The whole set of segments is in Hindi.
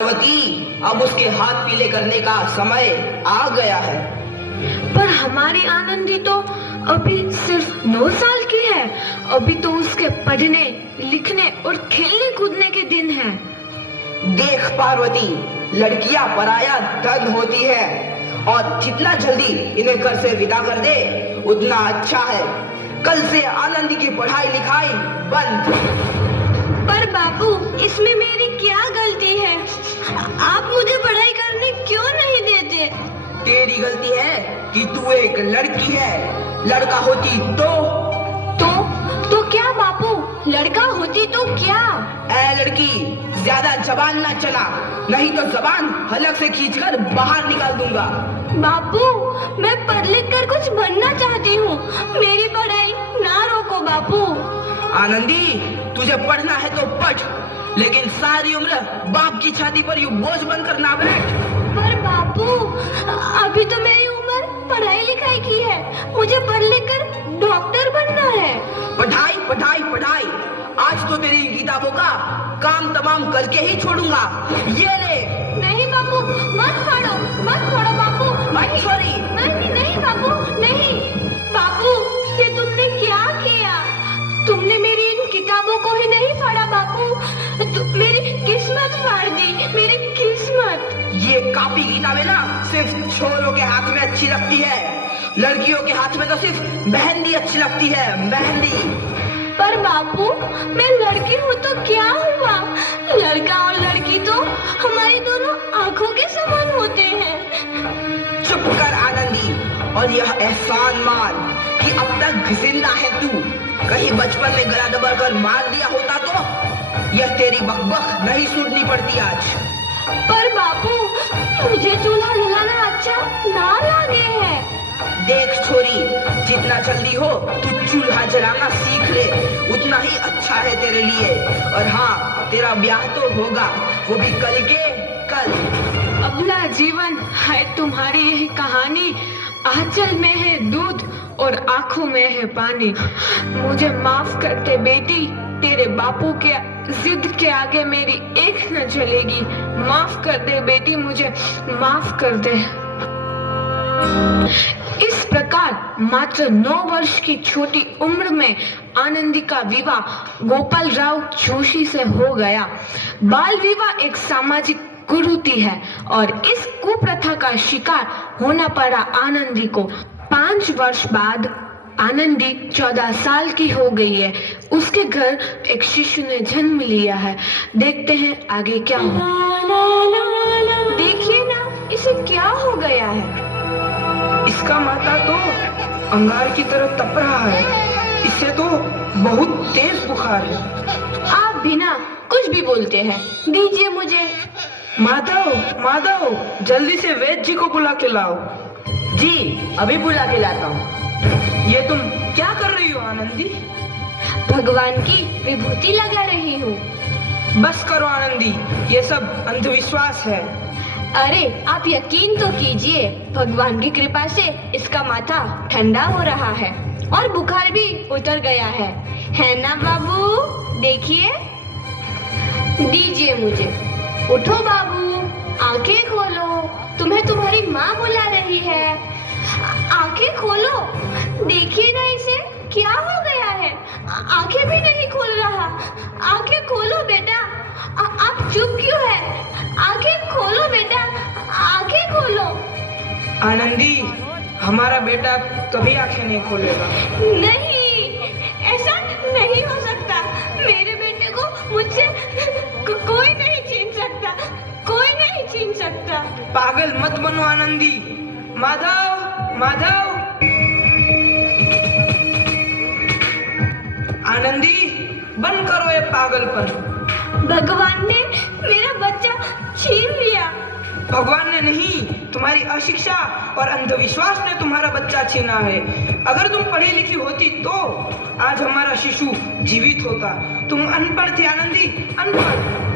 पार्वती, अब उसके हाथ पीले करने का समय आ गया है। पर हमारी आनंदी तो अभी सिर्फ 9 साल की है। अभी तो उसके पढ़ने, लिखने और खेलने कूदने के दिन हैं। देख पार्वती, लड़कियां पराया धन होती है और जितना जल्दी इन्हें घर से विदा कर दे उतना अच्छा है। कल से आनंदी की पढ़ाई लिखाई बंद। पर बापू, इसमें मेरी क्या गलती है? आप मुझे पढ़ाई करने क्यों नहीं देते? तेरी गलती है कि तू एक लड़की है। लड़का होती तो क्या बापू? लड़का होती तो क्या? ऐ लड़की, ज्यादा जबान ना चला, नहीं तो जबान हलक से खींचकर बाहर निकाल दूंगा। बापू, मैं पढ़ लिख कर कुछ बनना चाहती हूँ। मेरी पढ़ाई ना रोको बापू। आनंदी, तुझे पढ़ना है तो पढ़, लेकिन सारी उम्र बाप की छाती पर यूं बोझ बनकर ना बैठ। पर बापू, अभी तो मेरी उम्र पढ़ाई लिखाई की है। मुझे पढ़ लिख कर डॉक्टर बनना है। पढ़ाई पढ़ाई पढ़ाई, आज तो तेरी इन किताबों का काम तमाम करके ही छोड़ूंगा। ये ले। नहीं बापू, मत फोड़ो बापू। मत छोड़ी। नहीं बापू, नहीं। बापू, ये तुमने क्या किया? तुमने मेरी इन किताबों को ही नहीं फाड़ा बापू, मेरी किस्मत फाड़ दी, मेरी किस्मत। ये कॉपी किताबें ना सिर्फ छोरों के हाथ में अच्छी लगती है, लड़कियों के हाथ में तो सिर्फ मेहंदी अच्छी लगती है, मेहंदी। पर बापू, मैं लड़की हूँ तो क्या हुआ? लड़का और लड़की तो हमारी दोनों आंखों के समान होते हैं। चुप कर आनंदी, और यह एहसान मान कि अब तक जिंदा है तू। कहीं बचपन में गला दबाकर मार दिया होता तो यह तेरी बकबक नहीं सुननी पड़ती आज। पर बापू, मुझे चूल्हा जलाना अच्छा ना लगे है। देख छोरी, जितना जल्दी हो तू चूल्हा जलाना सीख ले, उतना ही अच्छा है तेरे लिए। और हाँ, तेरा ब्याह तो होगा, वो भी कल के कल। अबला जीवन है तुम्हारी यही कहानी। आंचल में है दूध और आंखों में है पानी। मुझे माफ कर दे बेटी, तेरे बापू के जिद के आगे मेरी एक न चलेगी। माफ कर दे बेटी, मुझे माफ कर दे। इस प्रकार मात्र 9 वर्ष की छोटी उम्र में आनंदी का विवाह गोपाल राव जोशी से हो गया। बाल विवाह एक सामाजिक कुरीति है और इस कुप्रथा का शिकार होना पड़ा आनंदी को। 5 वर्ष बाद आनंदी 14 साल की हो गई है। उसके घर एक शिशु ने जन्म लिया है। देखते हैं आगे क्या हुआ। देखिए ना, इसे क्या हो गया है? इसका माथा तो अंगार की तरह तप रहा है। इससे तो बहुत तेज बुखार है। आप बिना कुछ भी बोलते हैं, दीजिए मुझे। माधव, जल्दी से वैद्य जी को बुला के लाओ। जी, अभी बुला के लाता हूँ। ये तुम क्या कर रही हो आनंदी? भगवान की विभूति लगा रही हूँ। बस करो आनंदी, ये सब अंधविश्वास है। अरे आप यकीन तो कीजिए, भगवान की कृपा से इसका माथा ठंडा हो रहा है और बुखार भी उतर गया है ना बाबू? देखिए, दीजिए मुझे। उठो बाबू, आंखें खोलो, तुम्हें तुम्हारी माँ बुला रही है। आंखें खोलो, देखिए ना इसे क्या हो गया है। आंखें भी नहीं खोल रहा। आंखें खोलो बेटा। आप चुप क्यों है? आंखें खोलो बेटा, आंखें खोलो। आनंदी, हमारा बेटा कभी आंखें नहीं खोलेगा। नहीं, ऐसा नहीं हो सकता। मेरे बेटे को मुझसे कोई नहीं छीन सकता, कोई नहीं छीन सकता। पागल मत बनो आनंदी। माधव, आनंदी, बंद करो ये पागलपन। भगवान ने मेरा बच्चा छीन लिया। भगवान ने नहीं, तुम्हारी अशिक्षा और अंधविश्वास ने तुम्हारा बच्चा छीना है। अगर तुम पढ़ी लिखी होती तो आज हमारा शिशु जीवित होता। तुम अनपढ़ थी आनंदी, अनपढ़।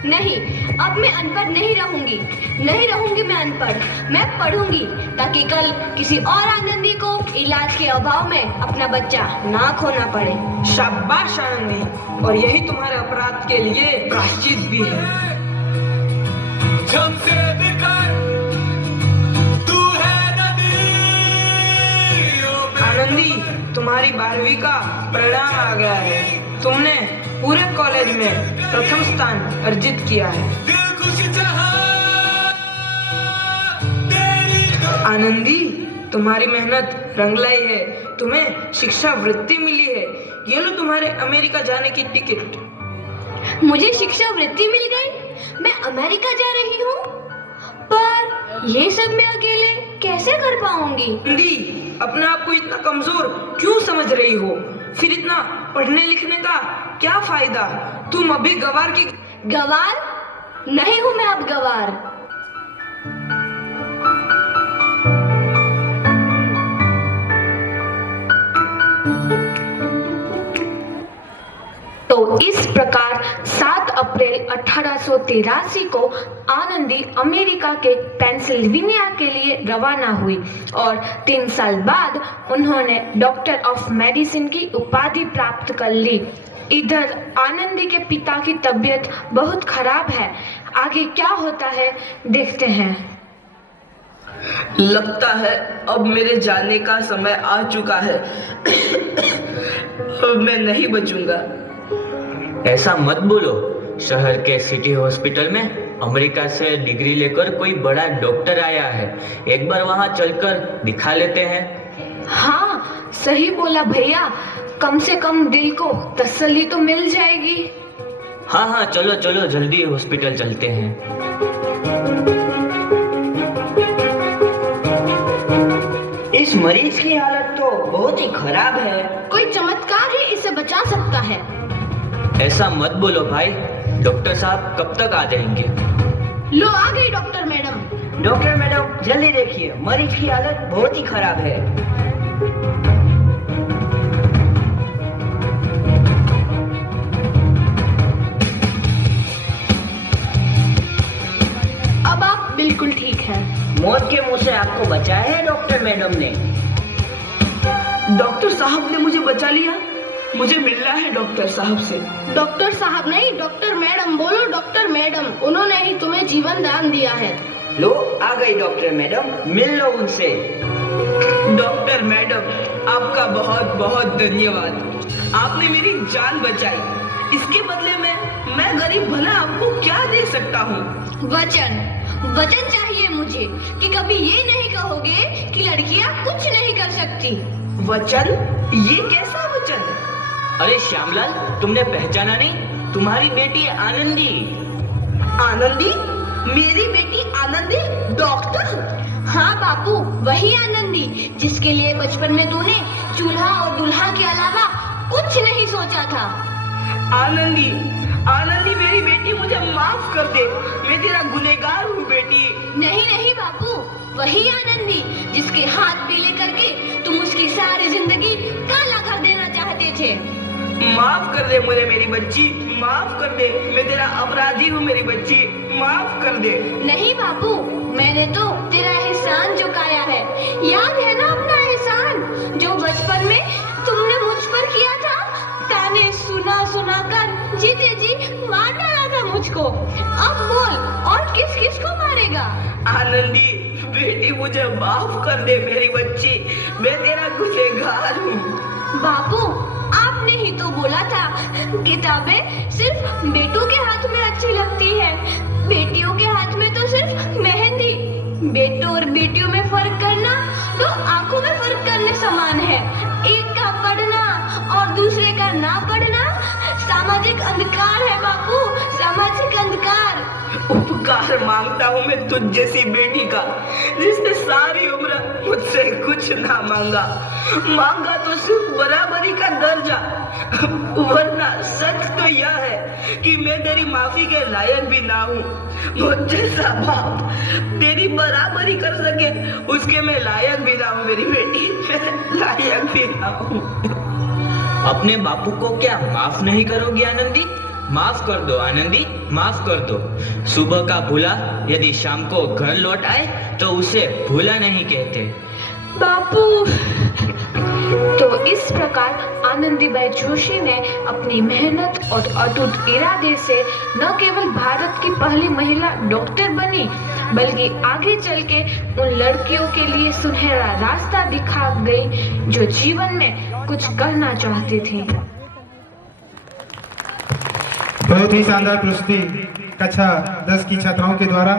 नहीं, अब मैं अनपढ़ नहीं रहूंगी मैं अनपढ़। मैं पढ़ूंगी ताकि कल किसी और आनंदी को इलाज के अभाव में अपना बच्चा ना खोना पड़े। शाबाश आनंदी, और यही तुम्हारे अपराध के लिए प्रायश्चित भी है। झमसे बिखर तू है नदी। आनंदी, तुम्हारी 12वीं का परिणाम आ गया है। तुमने पूरे कॉलेज में प्रथम स्थान अर्जित किया है। दिल खुश चाहा तेरी आनंदी, तुम्हारी मेहनत रंग लाई है। तुम्हें शिक्षा वृत्ति मिली है। ये लो तुम्हारे अमेरिका जाने की टिकट। मुझे शिक्षा वृत्ति मिल गई। मैं अमेरिका जा रही हूँ, पर ये सब मैं अकेले कैसे कर पाऊंगी? आनंदी, अपने आप को इतना कमजोर क्यों समझ रही हो? फिर इतना पढ़ने लिखने का क्या फायदा? तुम अभी गवार की गवार नहीं हूँ मैं अब गवार। तो इस प्रकार 7 अप्रैल 1883 को आनंदी अमेरिका के पेंसिल्वेनिया के लिए रवाना हुई और 3 साल बाद उन्होंने डॉक्टर ऑफ मेडिसिन की उपाधि प्राप्त कर ली। इधर आनंदी के पिता की तबीयत बहुत खराब है। आगे क्या होता है देखते हैं। लगता है अब मेरे जाने का समय आ चुका है। अब मैं नहीं बचूंगा। ऐसा मत बोलो। शहर के सिटी हॉस्पिटल में अमेरिका से डिग्री लेकर कोई बड़ा डॉक्टर आया है। एक बार वहां चलकर दिखा लेते हैं। हाँ, सही बोला भैया। कम से कम दिल को तसल्ली तो मिल जाएगी। हाँ हाँ, चलो चलो जल्दी हॉस्पिटल चलते हैं। इस मरीज की हालत तो बहुत ही खराब है। कोई चमत्कार ही इसे बचा सकता है। ऐसा मत बोलो भाई। डॉक्टर साहब कब तक आ जाएंगे? लो आ गई डॉक्टर मैडम। डॉक्टर मैडम, जल्दी देखिए, मरीज की हालत बहुत ही खराब है। अब आप बिल्कुल ठीक हैं। मौत के मुंह से आपको बचाया है डॉक्टर मैडम ने। डॉक्टर साहब ने मुझे बचा लिया। मुझे मिलना है डॉक्टर साहब से। डॉक्टर साहब नहीं, डॉक्टर मैडम बोलो। डॉक्टर मैडम, उन्होंने ही तुम्हें जीवन दान दिया है। लो आ गई डॉक्टर मैडम, मिल लो उनसे। डॉक्टर मैडम, आपका बहुत बहुत धन्यवाद। आपने मेरी जान बचाई। इसके बदले में मैं गरीब भला आपको क्या दे सकता हूँ? वचन चाहिए मुझे कि कभी ये नहीं कहोगे कि लड़कियां कुछ नहीं कर सकती। वचन? ये कैसा वचन? अरे श्यामलाल, तुमने पहचाना नहीं? तुम्हारी बेटी आनंदी। आनंदी? मेरी बेटी आनंदी डॉक्टर? हाँ बापू, वही आनंदी जिसके लिए बचपन में तूने चूल्हा और दूल्हा के अलावा कुछ नहीं सोचा था। आनंदी, आनंदी मेरी बेटी, मुझे माफ कर दे। मैं तेरा गुनहगार हूँ बेटी। नहीं नहीं बापू, वही आनंदी जिसके हाथ पीले करके तुम उसकी सारी जिंदगी काला कर देना चाहते थे। माफ कर दे मुझे मेरी बच्ची, माफ कर दे। मैं तेरा अपराधी हूँ मेरी बच्ची, माफ कर दे। नहीं बापू, मैंने तो तेरा एहसान चुकाया है। याद है ना अपना एहसान जो बचपन में तुमने मुझ पर किया था? ताने सुना सुना कर जीते जी मार डाला था मुझको। अब बोल, और किस किस को मारेगा? आनंदी बेटी, मुझे माफ कर दे मेरी बच्ची। मैं तेरा गुनहगार हूँ। बापू, आपने ही तो बोला था किताबें सिर्फ बेटों के हाथ में अच्छी लगती है, बेटियों के हाथ में तो सिर्फ मेहंदी। बेटों और बेटियों में फर्क करना तो आंखों में फर्क करने समान है। एक का पढ़ना और दूसरे का ना पढ़ना सामाजिक अंधकार है बापू, सामाजिक अंधकार। उपकार मांगता हूँ मैं तुझ जैसी बेटी का, जिसने सारी उम्र मुझसे कुछ ना मांगा। मांगा तो सिर्फ बराबरी का दर्जा। वरना सच तो यह है कि मैं तेरी माफी के लायक भी ना हूँ। मुझ जैसा बाप तेरी बराबरी कर सके, उसके मैं लायक भी ना हूँ मेरी बेटी, मैं लायक भी ना हूँ। अपने बापू को क्या माफ नहीं करोगी आनंदी? माफ कर दो आनंदी, माफ कर दो। सुबह का भूला यदि शाम को घर लौट आए तो उसे भूला नहीं कहते। बापू तो इस प्रकार आनंदीबाई जोशी ने अपनी मेहनत और अटूट इरादे से न केवल भारत की पहली महिला डॉक्टर बनी, बल्कि आगे चल के उन लड़कियों के लिए सुनहरा रास्ता दिखा गई जो जीवन में कुछ करना चाहती थी। बहुत ही शानदार प्रस्तुति कक्षा 10 की छात्राओं के द्वारा